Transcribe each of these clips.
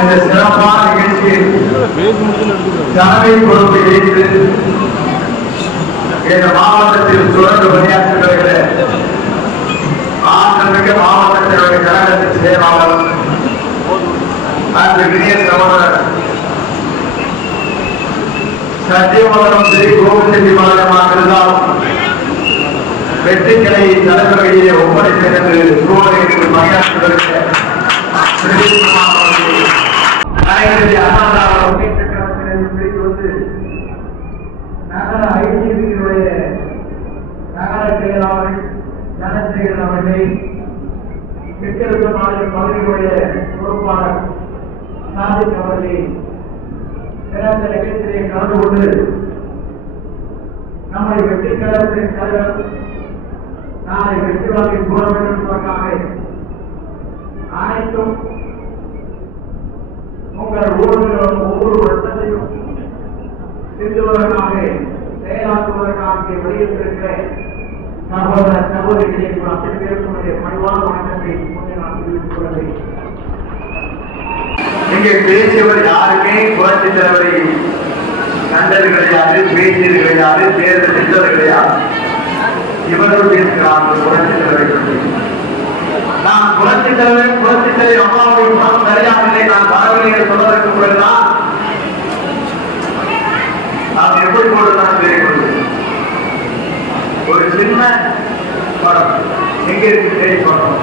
இந்த சிறப்பான நிகழ்ச்சியில் தலைமை பொறுப்பை ஏற்று இந்த மாவட்டத்தில் தொடர்ந்து பணியாற்றி வருகிற ஆற்றமிக்க மாவட்டத்தினுடைய கழகத்தின் செயலாளர் அந்த இணைய சகோதரர் சத்தியமங்கலம் ஸ்ரீ கோவிந்தி மாநிலமாக இருந்தாலும் வெற்றிக்கிளை தலைவர்களிலே ஒப்படைக்கிறது சூழலில் பணியாற்றி வருகிற நகர ஐடிபியினுடைய நகர செயலாளர் ஜனசேகரன் அவர்களை மிக்க பகுதியுடைய பொறுப்பாளர் சாதிக் அவர்களை சிறந்த நிகழ்ச்சியை கலந்து கொண்டு நம்முடைய வெற்றி கழகத்தின் தலைவர் நாளை வெற்றி வாங்கி கூற வேண்டும் என்பதற்காக அனைத்தும் உங்கள் ஊர்களும் ஒவ்வொரு வருடத்தையும் சிந்துவதற்காக செயலாற்றுவதற்காக வெளியிட்டிருக்கிற சகோதர சகோதரிகளை அத்தனை பேருடைய பணிவான வணக்கத்தை முன்னே நான் தெரிவித்துக் கொள்கிறேன். இங்கே பேசியவர் யாருமே புரட்சி தலைவரை கண்டது கிடையாது, பேசியது கிடையாது, தேர்தல் சென்றது கிடையாது. இவர்கள் பேசுகிறார்கள் புரட்சி தலைவரை பற்றி. நான் புரட்சி தலைவர் அம்மாவுடைய பணம் சரியானதை நான் வரவில்லை சொல்வதற்கு பிறகுதான் நாம் எப்படி போடுதான் தெரியும். ஒரு சின்ன படம் எங்க இருக்கு தேடி படம்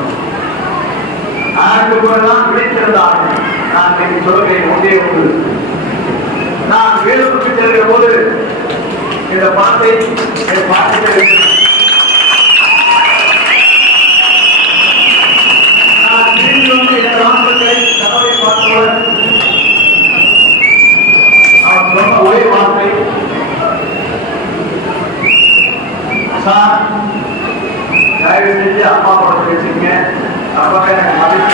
அதற்கு பிறகுதான் விழித்திருந்தார்கள். நான் சொல்கிறேன் ஒன்றே ஒன்று, நான் வேலூருக்கு செல்கிற போது இந்த பணத்தை பார்த்து ஒரே வார்த்தை, சார் தயவு செஞ்சு அப்பா படத்தை வச்சுங்க, அப்பவே எனக்கு மதிக்க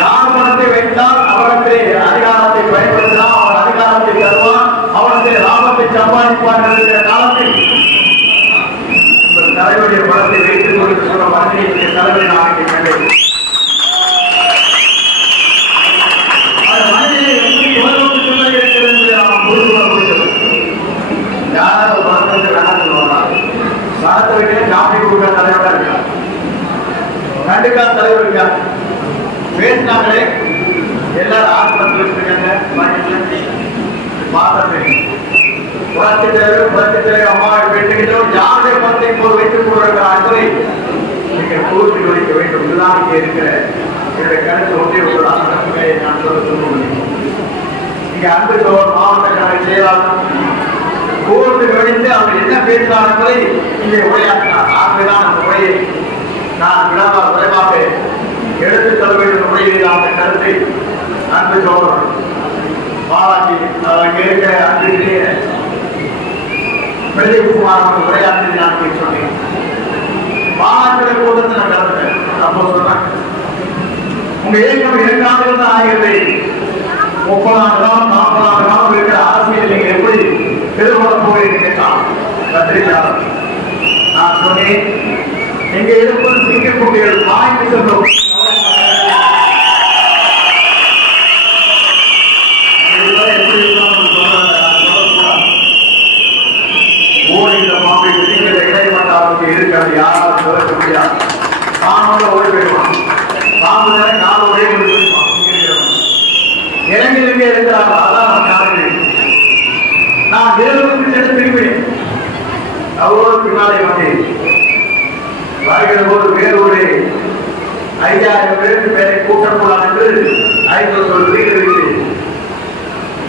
யார் பணத்தை வைத்தால் அவருக்கு அதிகாரத்தை பயன்படுத்தலாம், அவர் அதிகாரத்தை தருவார், அவருக்கு லாபத்தை சம்பாதிப்பார் என்கிற காலத்தில் தலைவருடைய பணத்தை வைத்துக் கொண்டு சொல்ற வார்த்தையை தலைவரை நாளைக்கு கண்டேன். அது மனிதனை எப்படி சொல்ல இருக்கிறது என்று நாம் புரிந்து கொள்ள முடியும். யாராவது பணத்தை வேணாம் சொல்லுவாங்க, பணத்தை வைக்கிற காப்பி கொடுக்கிற தலைவராக இருக்கார், கண்டுக்காத தலைவர் இருக்கார். பேசினாங்களே எல்லாரும் ஆஸ்பத்திரி வச்சிருக்காங்க, பார்த்தேன் புரட்சி தலைவர் அம்மாவை பெற்றுகின்றோம். யாருடைய பணத்தை போல் வைத்துக் கொண்டிருக்கிற அன்பரை நீங்கள் பூர்த்தி வைக்க வேண்டும். இதுதான் இங்கே இருக்கிற என்னுடைய கருத்து ஒன்றே ஒரு ஆசிரியரை நான் சொல்ல முடியும். இங்க அன்பு சோழர் மாவட்ட கழக செயலாளர் கூர்ந்து கவனித்து அவர் என்ன பேசினார் என்பதை இங்கே உரையாற்றினார். ஆகவேதான் அந்த உரையை நான் விரைவாக எடுத்துச் செல்ல வேண்டும். உரையில் அந்த கருத்தை அன்பு சோழர் பாலாஜி அங்கே இருக்கிற அன்பிலேயே பெரியகுமார் அவர்கள் உரையாற்றி நான் போய் சொன்னேன். பாலாஜியுடைய கூட்டத்தை நான் கலந்தேன். அப்போ சொன்னாங்க, உங்க இயக்கம் 2 ஆண்டுகள் தான் ஆகிறது, 30 ஆண்டு காலம் 40 ஆண்டு காலம் இருக்கிற அரசியல் நீங்க எப்படி எதிர்கொள்ள போகிறீங்க கேட்டால் பத்திரிகையாளர் நான் சொன்னேன், எங்க இருப்பது சிங்கக்குட்டிகள் வாங்கி சென்றோம். இருக்கிறது யாராவது சொல்ல முடியாது. பாம்போட ஓடி போயிடுவான், பாம்பு தானே நாலு ஒரே போயிடுவான். இறங்கிலிருந்தே இருக்கிறாங்க, அதான் காரணம். நான் வேலூருக்கு சென்று திரும்பினேன். அவரோடு பின்னாலே வந்தேன். வருகிற போது வேலூரே 5000 பேருக்கு மேலே கூட்டக்கூடாது என்று 500 வீடு இருக்கு.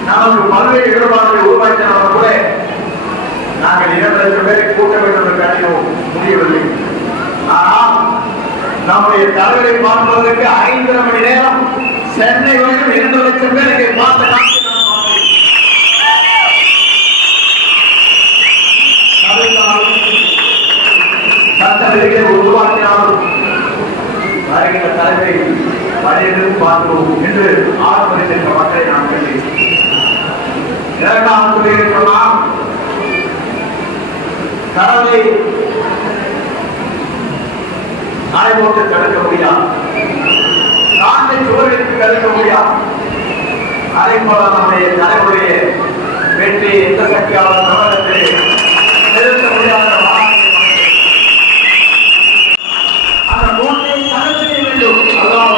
நமக்கு பல்வேறு இடர்பாடுகளை உருவாக்கினாலும் கூட நாங்கள் 2 லட்சம் பேரை கூட்ட வேண்டும் என்று கண்டினோம், முடியவில்லை. ஆனால் நம்முடைய தலைவரை பார்ப்பதற்கு 5 மணி நேரம் சென்னை வரைக்கும் 2 லட்சம் பேர் இங்கே பார்த்த சட்டத்தை உருவாக்கினாலும் வருகிற தலைமை வரையிலிருந்து பார்க்கிறோம் என்று ஆர்வம் மக்களை நான் கண்டேன். இரண்டாம் துறையை சொன்னால் கடலை நாளை போட்டு தடுக்க முடியாது, நாட்டை சுவர்களுக்கு தடுக்க முடியாது. அதை போல நம்முடைய தலைமுறைய வெற்றி எந்த சக்தியாளர் தமிழகத்திலே நிறுத்த முடியாத அந்த மூட்டை தடை செய்ய வேண்டும். அதுதான்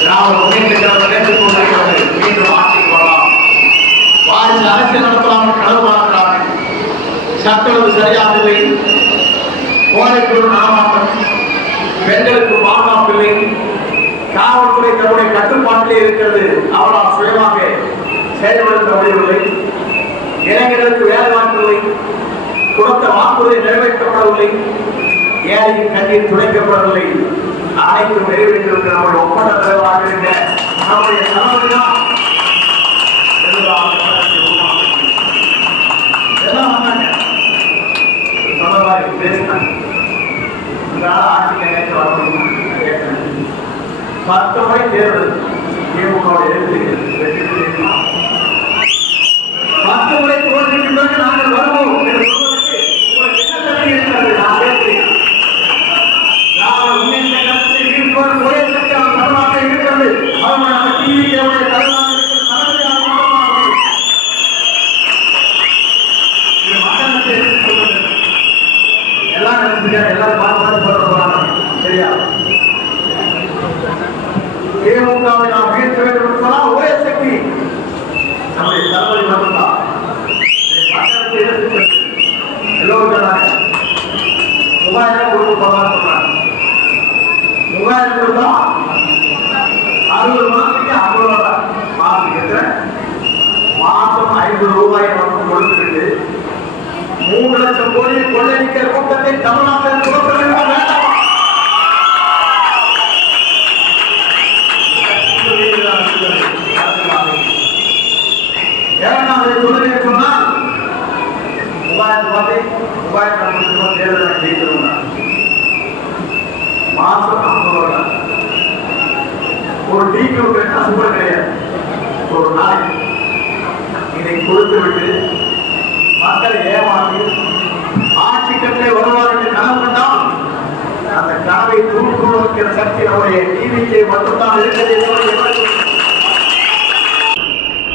திராவிட முன்னேற்ற கழகம் கொண்டிருக்கிறது. மீண்டும் ஆட்சிக்கு வரலாம், வாரிசு அரசியல் நடத்தலாம் கனவு காண்கிறார்கள். சட்டம் சரியாகவில்லை, கோடைக்குழு நலமாட்டம், பெண்களுக்கு பாதுகாப்பில்லை, காவல்துறை தன்னுடைய கட்டுப்பாட்டிலே இருக்கிறது, அவரால் சுயமாக செயல்படுத்த முடியவில்லை, இளைஞர்களுக்கு வேலை வாய்ப்பில்லை, கொடுத்த வாக்குறுதி நிறைவேற்றப்படவில்லை, ஏழையின் கண்ணீர் துடைக்கப்படவில்லை. அனைத்தும் நிறைவேற்றிருக்கிற நம்முடைய ஒப்பந்த தலைவராக இருக்க நம்முடைய தலைவர்கள் எல்லாம் வந்தாங்க, பேசினாங்க. ஆட்சிக்கு நினைச்சு வர முடியுமா? 10 முறை தேர்தல் திமுக வெற்றி 10 முறை தோல்விக்கு பிறகு நாங்கள் வருவோம் என்று சொல்வதற்கு உங்களுக்கு என்ன தகுதி இருக்கிறது? நான் பேசுகிறேன். நாங்கள் முன்னேற்ற கருத்தை வீழ்த்துவது ஒரே சக்தி அவர் தமிழ்நாட்டை இருக்கிறது. அவங்க நம்ம டிவிக்கு தலைவராக இருக்கிற தலைமையாக எல்லாம் நினைச்சுக்க, எல்லாரும் பார்த்து போடுறாங்க. சரியா? திமுகவை நாம் வீழ்த்த வேண்டும் என்று சொன்னால் ஒரே சக்தி நம்முடைய தலைவரை மட்டும்தான். எல்லோரும் 3000 கொடுத்து போகலாம் சொல்றாங்க. 3000 கொடுத்தா 60 மாதத்துக்கு 50 ரூபாய் மாதத்துக்கு மாதம் 500 ரூபாய் நமக்கு கொடுத்துவிட்டு 3 லட்சம் கோடி கொள்ளையடிக்கிற கூட்டத்தை தமிழ்நாட்டில் துவக்க வேண்டும். வேண்டாம், ஏன்னா சொல்லுங்க சொன்னால் 3000 தேர்தல் ஜெயிக்கிறோம். மாசம் 50 ரூபாய் ஒரு டீக்கு கஷ்டப்பட கிடையாது. ஒரு நாள் இதை கொடுத்து விட்டு மக்களை ஏமாற்றி ஆட்சி கட்டளை வருவார் என்று கனவு கொண்டால் அந்த கனவை தூண்டுகிற சக்தி நம்முடைய டிவிக்கு மட்டும்தான் இருக்கிறது.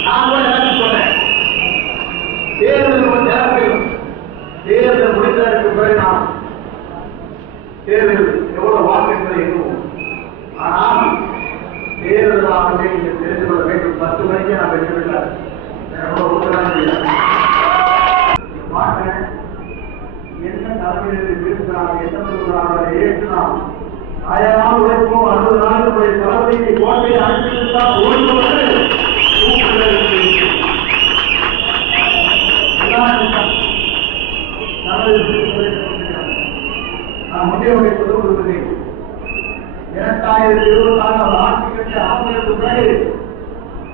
நான் சொன்னேன், தேர்தல் முடிந்ததற்கு பிறகு நாம் தேர்தல் எவ்வளவு வாக்கு என்பதை எண்ணுவோம். ஆனால் தேர்தலாகவே நீங்கள் தெரிந்து கொள்ள வேண்டும். 10 மணிக்கு நான் பெற்றுவிட்டார் என்ன தலைமையில் இருக்கிறார்கள், என்ன சொல்கிறார்கள் ஏற்று நாம் 1000 நாள் உழைப்போம், 60 நாளுடைய தலைமையை கோட்டையை அனுப்பிவிட்டால் ஓடுவது நான் முன்னே உடைய சொல்ல கொடுக்கிறேன். 2024 அவர் ஆட்சி கட்சி ஆசிரியருக்கு பிறகு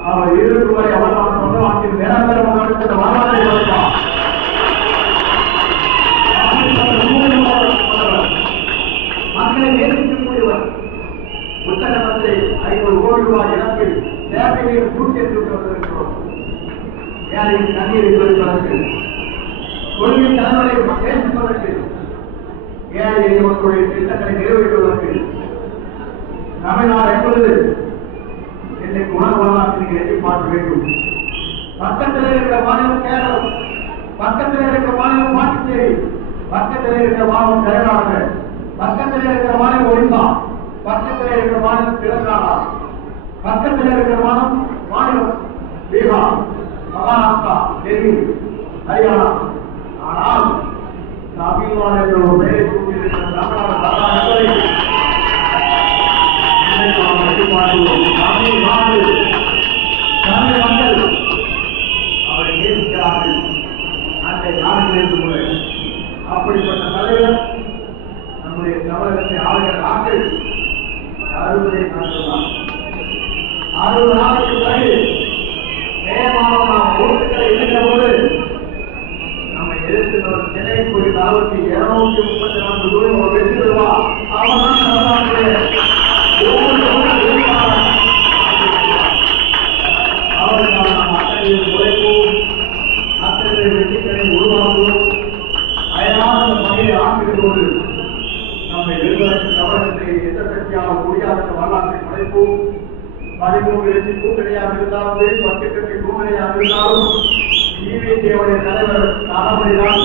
அவர் 20 ரூபாய் அவர்தான் சொந்த ஆட்சியில் நிரந்தர மக்களுக்கு வரலாற்றை கொடுத்தார். மக்களை நேசிக்கக்கூடியவர். புத்தகத்தை 500 கோடி ரூபாய் இழப்பில் தேவையை தூக்கி கொண்டிருக்கிறோம். ஏழையின் கண்ணீரை கொடுப்பதற்கு, கொள்கை தலைவரை பேசுவதற்கு, ஏழை எளியவர்களுடைய திட்டங்களை நிறைவேற்றுவதற்கு தமிழ்நாடு என்பது இன்னைக்கு உணவு வரலாற்று எட்டி பார்க்க வேண்டும். பக்கத்தில் இருக்கிற மாநிலம் கேரளம், பக்கத்தில் இருக்கிற மாநிலம் பாண்டிச்சேரி, பக்கத்தில் இருக்கிற மாநிலம் தமிழ்நாடு, பக்கத்தில் இருக்கிற மாநிலம் ஒடிசா, பக்கத்தில் இருக்கிற மாநிலம் தெலுங்கானா, பக்கத்தில் இருக்கிற மாநிலம் பீகார், மகாராஷ்டிரா, டெல்லி, ஹரியானா. ஆனால் தமிழ்நாடு என்ற ஒரு பெயரை கூட்டியிருக்கிற தமிழ்நாடு தமிழ் மக்கள் அவரை நேசிக்கிறார்கள். அந்த நாடுகளிலிருந்து கூட அப்படிப்பட்ட தலைவர் நம்முடைய தமிழகத்தை ஆளுகிற நாட்கள் 60 நாட்கள் தான். 60 நாளுக்கு பிறகு மே மாதம் நாம் ஓட்டுக்களை இணைக்கிற போது நம்மை எதிர்த்து சென்னை கோயில் அளவுக்கு 234 தூரம் ஒரு வெற்றி பெறுவான். அவன் தான் தமிழ்நாட்டுடைய அவருக்கான அத்தகைய உழைப்போம், அத்தகைய வெற்றிகளை உருவாக்குவோம். அயனான வகையை ஆக்கியோடு நம்மை வெறுவதற்கு தமிழகத்தை எந்த சக்தியாக முடியாத வரலாற்றை படைப்போம். 13 கட்சி கூட்டணியாக இருந்தாலும் 10 கட்சி கூட்டணியாக இருந்தாலும் ஈவி தேவனுடைய தலைவர் காலமணிதான்